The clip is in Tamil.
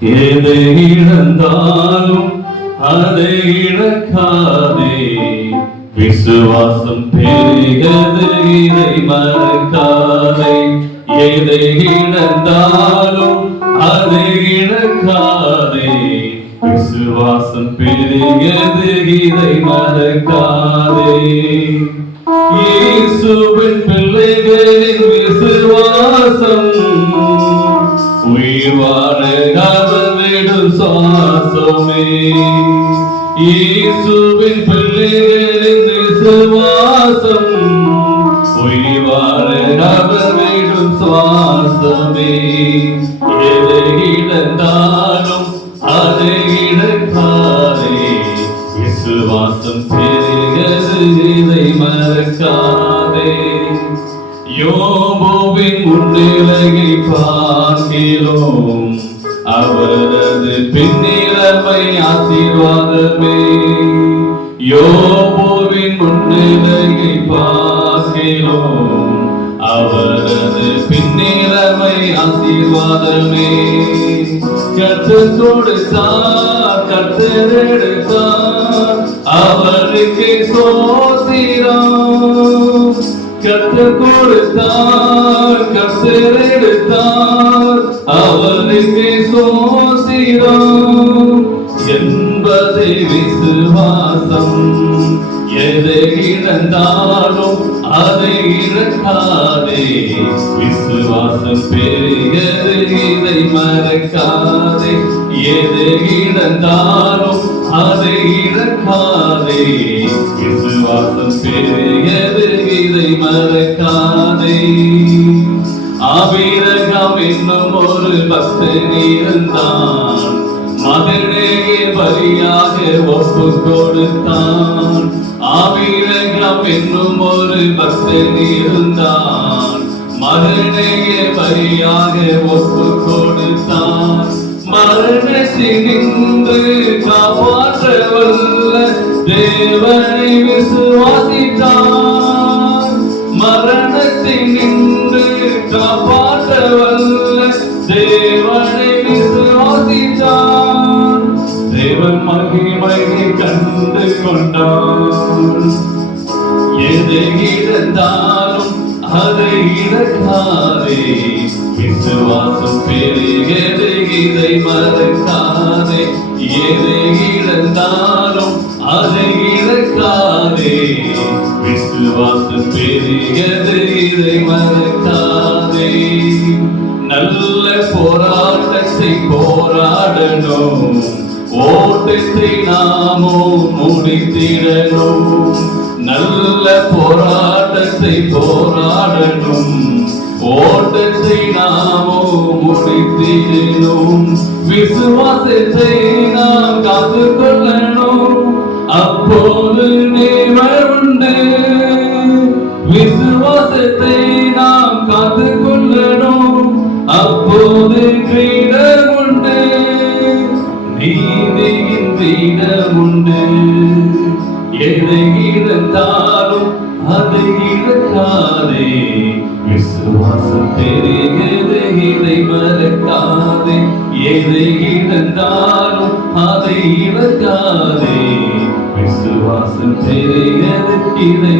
எதை இழந்தாலும் அதை இழக்காதே, விசுவாசம் பெருகது இதை மறக்காதே. எதை இழந்தாலும் அதை இழக்காதே, விசுவாசம் பெருகது இதை மறக்காதே. இயேசுவின் பிள்ளைகளின் விசுவாசம் உயிர் வாழ அவர் விடும் சுவாசமே. இயேசுவின் பிள்ளைகளின் விசுவாசம் உயிர் வாழ அவர் விடும் சுவாசமே. எதை இழந்தாலும் அதை இழக்காதே, விசுவாசம் பெருகது இதை மறக்காதே. யோபுவின் முன்னிலையை பார்க்கிறோம், அவரது பின்னிலைமை ஆசீர்வாதமே. யோபுவின் முன்னிலையை பார்க்கிறோம், அவரது பின்னிலைமை ஆசீர்வாதமே. கர்த்தர் கொடுத்தார், கர்த்தர் எடுத்தார், அவருக்கு ஸ்தோத்திரம். கர்த்தர் கொடுத்தார், கர்த்தர் எடுத்தார், அவருக்கு ஸ்தோத்திரம் என்பதை விசுவாசம். எதை இழந்தாலும் அதை இழக்காதே, விசுவாசம் பெருகது இதை மறக்காதே. எதை இழந்தாலும் அதை இழக்காதே, விசுவாசம் பெருகது இதை மறக்காதே. ஆபிரகாம் என்னும் ஒரு பக்தன் இருந்தான், மகனையே பலியாக ஒப்பு கொடுத்தான். ஆபிரகாம் என்னும் ஒரு பக்தன் இருந்தான், மகனையே பலியாக ஒப்பு கொடுத்தான். மரணத்தில் நின்று காப்பாற்ற வல்ல தேவனை விசுவாசித்தான். மரணத்தில் நின்று காப்பாற்ற வல்ல தேவனை விசுவாசித்தான். தேவன் மகிமையை கண்டு கொண்டான். எதை இழந்தாலும் அதை இழக்காதே, விசுவாசம் பெருகது இதை மறக்காதே. எதை இழந்தாலும் அதை இழக்காதே, விசுவாசம் பெருகது இதை மறக்காதே. நல்ல போராட்டத்தை போராடணும், ஓட்டத்தை நாமும் முடித்திடணும். நல்ல போராட்டத்தை போராடணும், ஓட்டத்தை நாமும் முடித்திடணும். விசுவாசத்தை நாம் காத்து கொள்ளணும், அப்போது நேர்மை உண்டு. விசுவாசத்தை நாம் காத்து கொள்ளணும், அப்போது கிரீடம் உண்டு. நீதியின் கிரீடம் உண்டு. எதை இழந்தாலும் அதை இழக்காதே, விசுவாசம் பெருகது இதை மறக்காதே. எதை இழந்தாலும் அதை இழக்காதே, விசுவாசம் பெருகது இதை